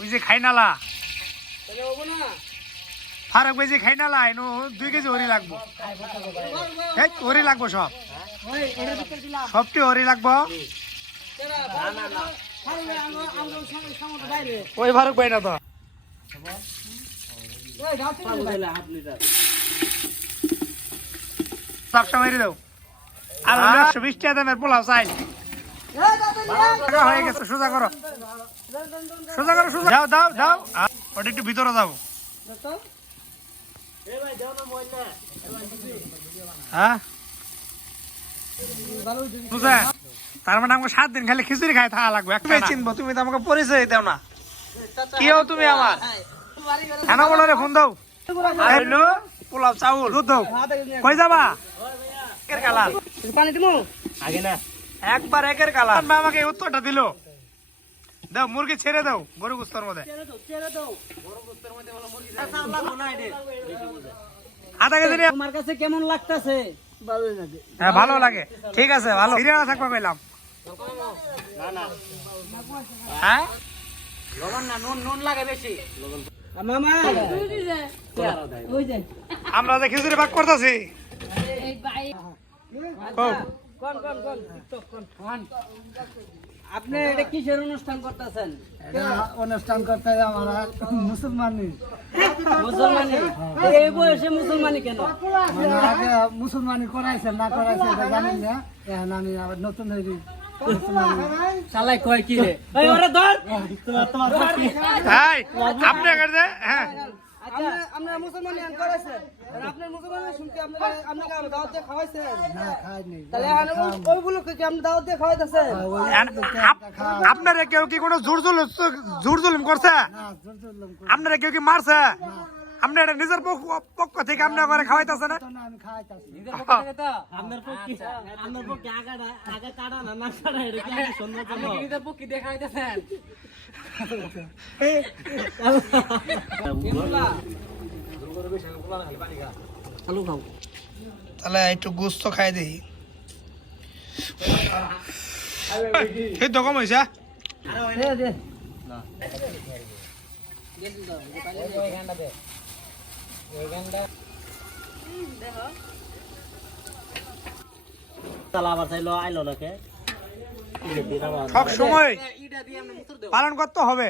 ওই যে খাই নালা ফারাক ভাই যে খাই নালা এনো 2 কেজি হরি লাগবো হরি লাগবো সব সবটি হরি লাগবো ওই ফারুক ভাই না তো চাপটা মেরে দাও আর 120 টাকা দামের পোলাও চাই হয়ে গেছে সোজা করো সোজা করো সোজা যাও দাও দাও ওটা একটু ভিতরে যাও হ্যাঁ তার মানে আমাকে 7 দিন খালি খিচুড়ি খাই থাকা লাগবে একটাই চিনবো তুমি তো আমাকে পরিচয় দাও না কি হও তুমি আমার খানা বলো রে ফোন দাও পোলাও চাউল দুধ দাও কই যাবা একের কালার পানি দিমু আগে না একবার একের কালার আমাকে উত্তরটা দিল দাও মুরগি ছেড়ে দাও গরু গুস্তর মধ্যে আধা কেজি তোমার কাছে কেমন লাগতেছে হ্যাঁ ভালো লাগে ঠিক আছে ভালো ফিরে থাকবা কইলাম হ্যাঁ লবণ না নুন লাগে বেশি মামা আমরা যে খিচুড়ি ভাগ করতেছি আপনি এটা কিসের অনুষ্ঠান করতেছেন? অনুষ্ঠান করতে আমরা মুসলমানি এই বয়সে মুসলমানি কেন? আগে মুসলমানি করাইছে না করাইছে এটা জানি না এখন আমি আবার নতুন হয়ে গেছি শালাই কয় কি রে এই ওরে ধর এই আপনি করে হ্যাঁ আমরা মুসলমানি আন করাইছে আপনার মুসলমানি শুনতে আপনাকে দাওয়াত দিয়ে খাওয়াইছেন না খাইনি তাহলে ওইগুলো কি আপনি দাওয়াত দিয়ে খাওয়াইতেছেন? আপনারা কেউ কি কোনো জোর জুলুম করছে আপনারা কেউ কি মারছে আপনি এটা নিজের পক্ষ থেকে আপনার ঘরে খাওয়াইতেছে না আমি খাইতাছি আপনার পক্ষে আগে কাটা না কাটা এটা কি সুন্দর আপনি কি নিজের পক্ষে দেখাইতেছেন? তাহলে একটু গোস্ত খাই দেই এই তো কম হয়েছে সব সময় পালন করতে হবে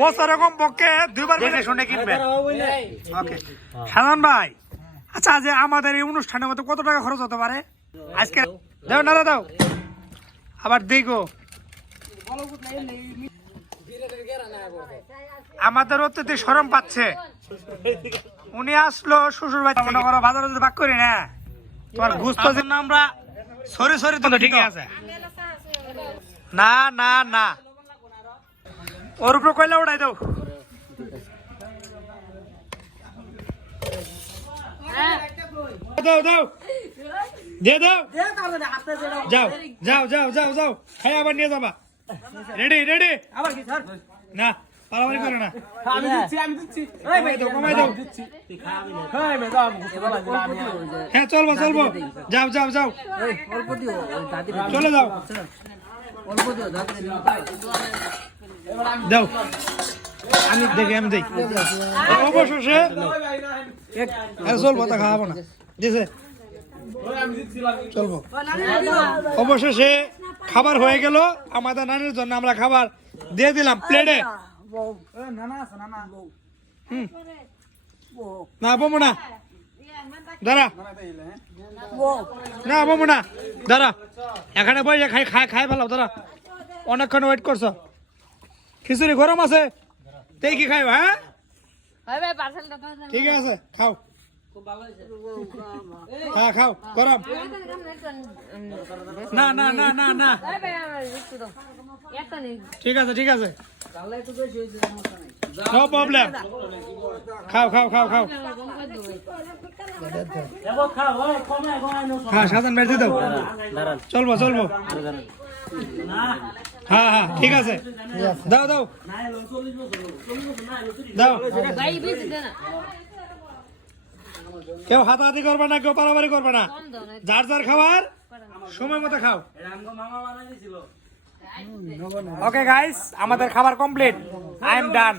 বছরে কম পক্ষে 2 বার করে শুনে কিনবে ওকে সাধারণ ভাই আচ্ছা যে আমাদের এই অনুষ্ঠানের মধ্যে কত টাকা খরচ হতে পারে আজকে দাও না দাও আবার দেখো আমাদের অত্যধিক শরম পাচ্ছে উনি আসলো শ্বশুর বাড়ি মনে করো বাজারে যদি ভাগ করি না তোমার গুস্তের জন্য আমরা সরি সরি তো ঠিকই আছে না না না ওর উপরে কয়লা উঠাই দাও দাও দাও দিয়ে দাও যাও যাও যাও যাও যাও খাই আবার নিয়ে যাবা রেডি রেডি আবার কি স্যার? না পালাপালি করে না আমি দিচ্ছি কমাই দাও কমাই দাও এই ম্যাডাম হ্যাঁ চলবো চলবো যাও যাও যাও অল্প দিও দাদি চলে যাও অল্প দিও দাদি দাও আমি দেখি আমি দেখি অবশেষে চলবো তা খাওয়াবো না দিছে চলবো অবশেষে খাবার হয়ে গেল আমাদের নানির জন্য আমরা খাবার দিয়ে দিলাম প্লেটে না বমু না দাঁড়া না বমু না দাঁড়া এখানে বসে খাই খাই খাই ভালো দাঁড়া অনেকক্ষণ ওয়েট করছো খিচুড়ি গরম আছে তাই কি খাইবা হ্যাঁ ঠিক আছে খাও হ্যাঁ খাও গরম না না না না না ঠিক আছে ঠিক আছে নো প্রবলেম খাও খাও খাও খাও হ্যাঁ সাধারণ বেড়ে দাও চলবো চলবো হ্যাঁ হ্যাঁ ঠিক আছে দাও দাও দাও কেউ হাতাহাতি করবে না কেউ পারাবারি করবে না যার যার খাবার সময় মতো খাও ওকে গাইস, আমাদের খাবার কমপ্লিট, আই এম ডান।